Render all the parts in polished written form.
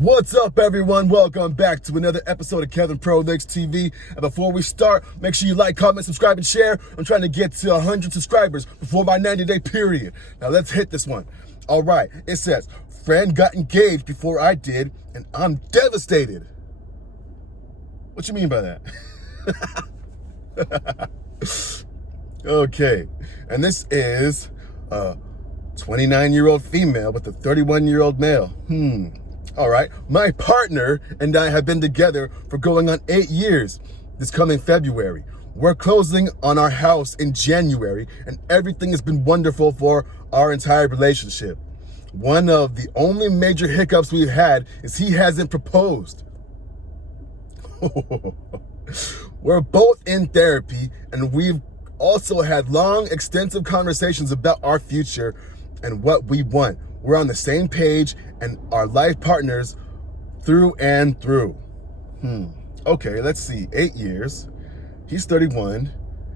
What's up, everyone? Welcome back to another episode of Kevin Pro Licks TV. And before we start, make sure you like, comment, subscribe, and share. I'm trying to get to 100 subscribers before my 90-day period. Now let's hit this one. All right, it says, friend got engaged before I did, and I'm devastated. What you mean by that? Okay, and this is a 29-year-old female with a 31-year-old male. All right, my partner and I have been together for going on 8 years this coming February. We're closing on our house in January, and everything has been wonderful for our entire relationship. One of the only major hiccups we've had is he hasn't proposed. We're both in therapy, and we've also had long, extensive conversations about our future and what we want. We're on the same page and our life partners through and through. Okay, let's see. 8 years. He's 31.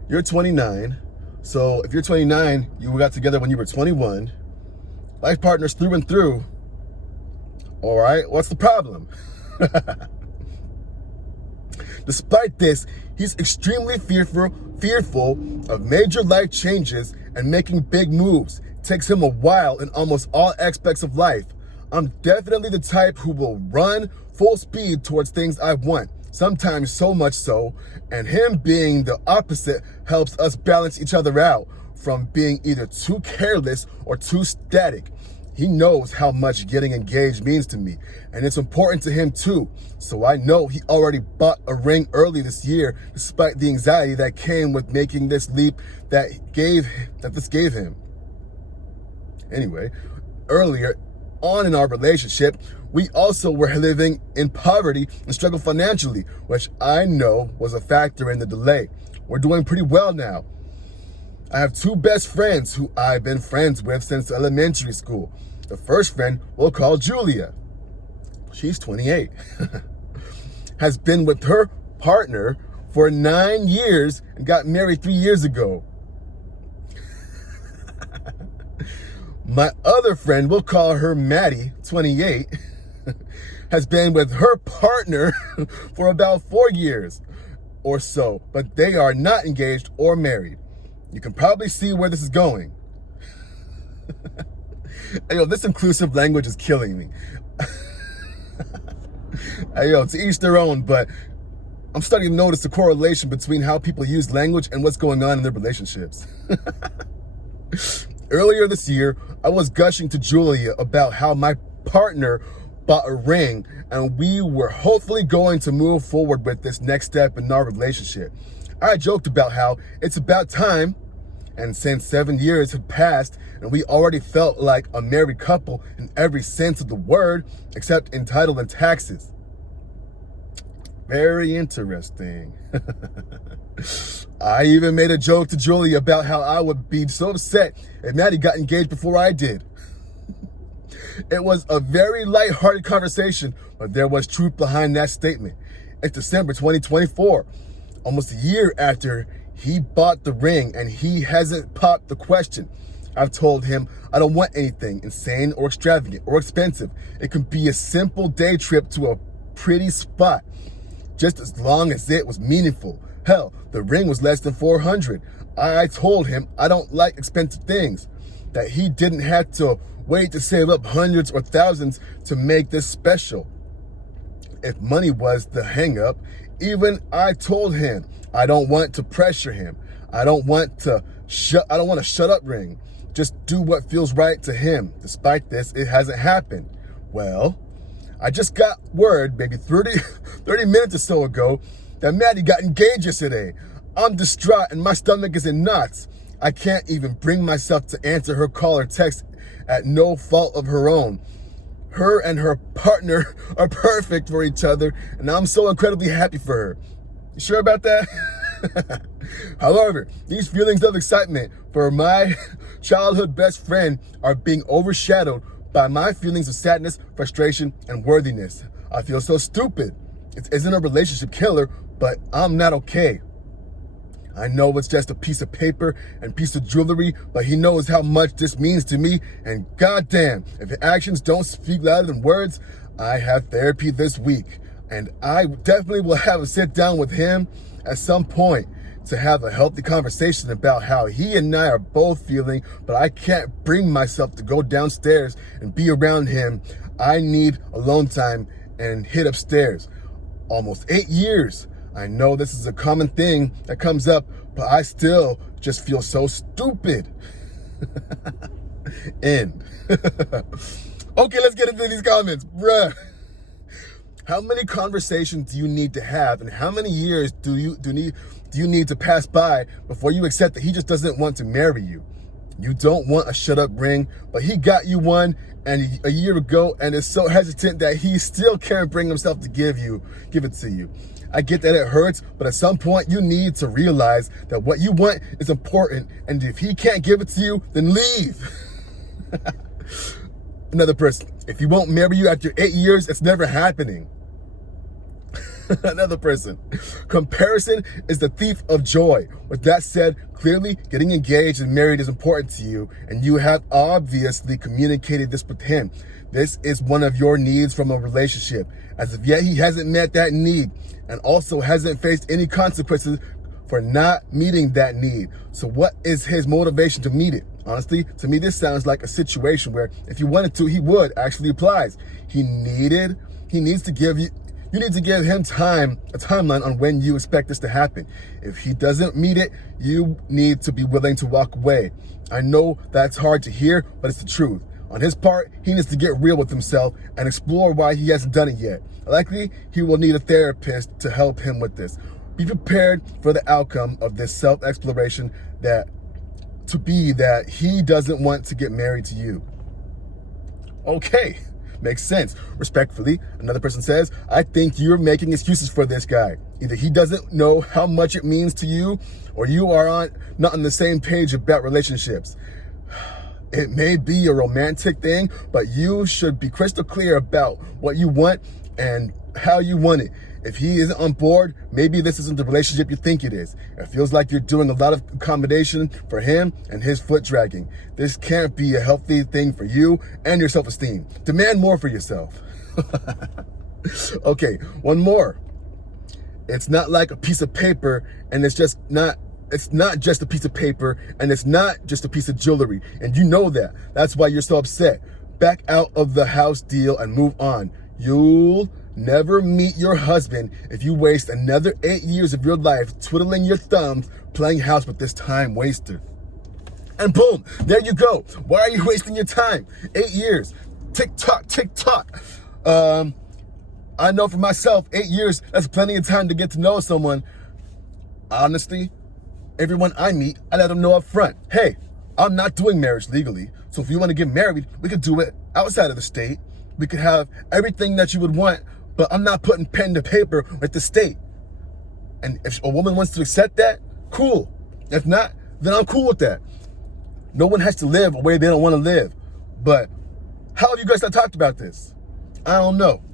You're 29. So if you're 29, you got together when you were 21. Life partners through and through. All right, what's the problem? Despite this, he's extremely fearful of major life changes and making big moves. It takes him a while in almost all aspects of life. I'm definitely the type who will run full speed towards things I want, sometimes so much so, and him being the opposite helps us balance each other out from being either too careless or too static. He knows how much getting engaged means to me, and it's important to him too. So I know he already bought a ring early this year, despite the anxiety that came with making this leap that this gave him. Anyway, earlier on in our relationship, we also were living in poverty and struggled financially, which I know was a factor in the delay. We're doing pretty well now. I have two best friends who I've been friends with since elementary school. The first friend we'll call Julia. She's 28. Has been with her partner for 9 years and got married 3 years ago. My other friend, we'll call her Maddie, 28, has been with her partner for about 4 years or so, but they are not engaged or married. You can probably see where this is going. Hey, this inclusive language is killing me. Hey, to each their own, but I'm starting to notice the correlation between how people use language and what's going on in their relationships. Earlier this year, I was gushing to Julia about how my partner bought a ring and we were hopefully going to move forward with this next step in our relationship. I joked about how it's about time, and since 7 years had passed and we already felt like a married couple in every sense of the word, except in title and taxes. Very interesting. I even made a joke to Julie about how I would be so upset if Maddie got engaged before I did. It was a very lighthearted conversation, but there was truth behind that statement. It's December 2024, almost a year after he bought the ring, and he hasn't popped the question. I've told him I don't want anything insane or extravagant or expensive. It can be a simple day trip to a pretty spot, just as long as it was meaningful. Hell, the ring was less than $400. I told him I don't like expensive things, that he didn't have to wait to save up hundreds or thousands to make this special. If money was the hang-up, even I told him I don't want to pressure him. I don't want a shut up ring. Just do what feels right to him. Despite this, it hasn't happened. Well, I just got word maybe 30 minutes or so ago that Maddie got engaged yesterday. I'm distraught and my stomach is in knots. I can't even bring myself to answer her call or text at no fault of her own. Her and her partner are perfect for each other, and I'm so incredibly happy for her. You sure about that? However, these feelings of excitement for my childhood best friend are being overshadowed by my feelings of sadness, frustration, and worthiness. I feel so stupid. It isn't a relationship killer, but I'm not okay. I know it's just a piece of paper and piece of jewelry, but he knows how much this means to me, and goddamn, if your actions don't speak louder than words, I have therapy this week, and I definitely will have a sit down with him at some point to have a healthy conversation about how he and I are both feeling, but I can't bring myself to go downstairs and be around him. I need alone time and hit upstairs. Almost 8 years. I know this is a common thing that comes up, but I still just feel so stupid. End. Okay, let's get into these comments, bruh. How many conversations do you need to have, and how many years do you need to pass by before you accept that he just doesn't want to marry you? You don't want a shut up ring, but he got you one and a year ago and is so hesitant that he still can't bring himself to give it to you. I get that it hurts, but at some point you need to realize that what you want is important, and if he can't give it to you, then leave. Another person, if he won't marry you after 8 years, it's never happening. Another person, comparison is the thief of joy. With that said, clearly getting engaged and married is important to you, and you have obviously communicated this with him. This is one of your needs from a relationship. As of yet, he hasn't met that need and also hasn't faced any consequences for not meeting that need. So what is his motivation to meet it? Honestly, to me, this sounds like a situation where if he wanted to, he would. Actually applies. You need to give him a timeline on when you expect this to happen. If he doesn't meet it, you need to be willing to walk away. I know that's hard to hear, but it's the truth. On his part, he needs to get real with himself and explore why he hasn't done it yet. Likely, he will need a therapist to help him with this. Be prepared for the outcome of this self-exploration that he doesn't want to get married to you. Okay, makes sense. Respectfully, another person says, I think you're making excuses for this guy. Either he doesn't know how much it means to you, or you are not on the same page about relationships. It may be a romantic thing, but you should be crystal clear about what you want and how you want it. If he isn't on board, maybe this isn't the relationship you think it is. It feels like you're doing a lot of accommodation for him and his foot dragging. This can't be a healthy thing for you and your self-esteem. Demand more for yourself. Okay, one more. It's not like a piece of paper, and it's not just a piece of paper, and it's not just a piece of jewelry. And you know that. That's why you're so upset. Back out of the house deal and move on. You'll never meet your husband if you waste another 8 years of your life twiddling your thumbs playing house with this time waster. And boom, there you go. Why are you wasting your time? 8 years. Tick tock, tick tock. I know for myself, 8 years, that's plenty of time to get to know someone. Honestly, everyone I meet, I let them know up front, hey, I'm not doing marriage legally. So if you want to get married, we could do it outside of the state. We could have everything that you would want, but I'm not putting pen to paper with the state. And if a woman wants to accept that, cool. If not, then I'm cool with that. No one has to live a way they don't want to live. But how have you guys not talked about this? I don't know.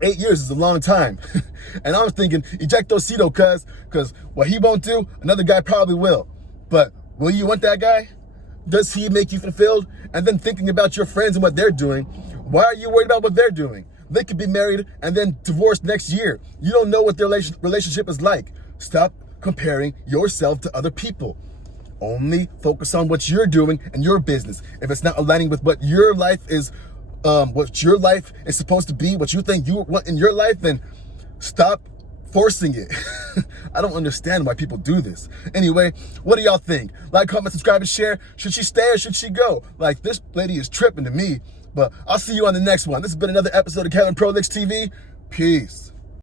8 years is a long time. And I was thinking, ejectocito, cause what he won't do, another guy probably will. But will you want that guy? Does he make you fulfilled? And then thinking about your friends and what they're doing, why are you worried about what they're doing? They could be married and then divorced next year. You don't know what their relationship is like. Stop comparing yourself to other people. Only focus on what you're doing and your business. If it's not aligning with what your life is supposed to be, what you think you want in your life, then stop forcing it. I don't understand why people do this. Anyway, what do y'all think? Like, comment, subscribe, and share. Should she stay or should she go? Like, this lady is tripping to me. But I'll see you on the next one. This has been another episode of Kevin Prolicks TV. Peace.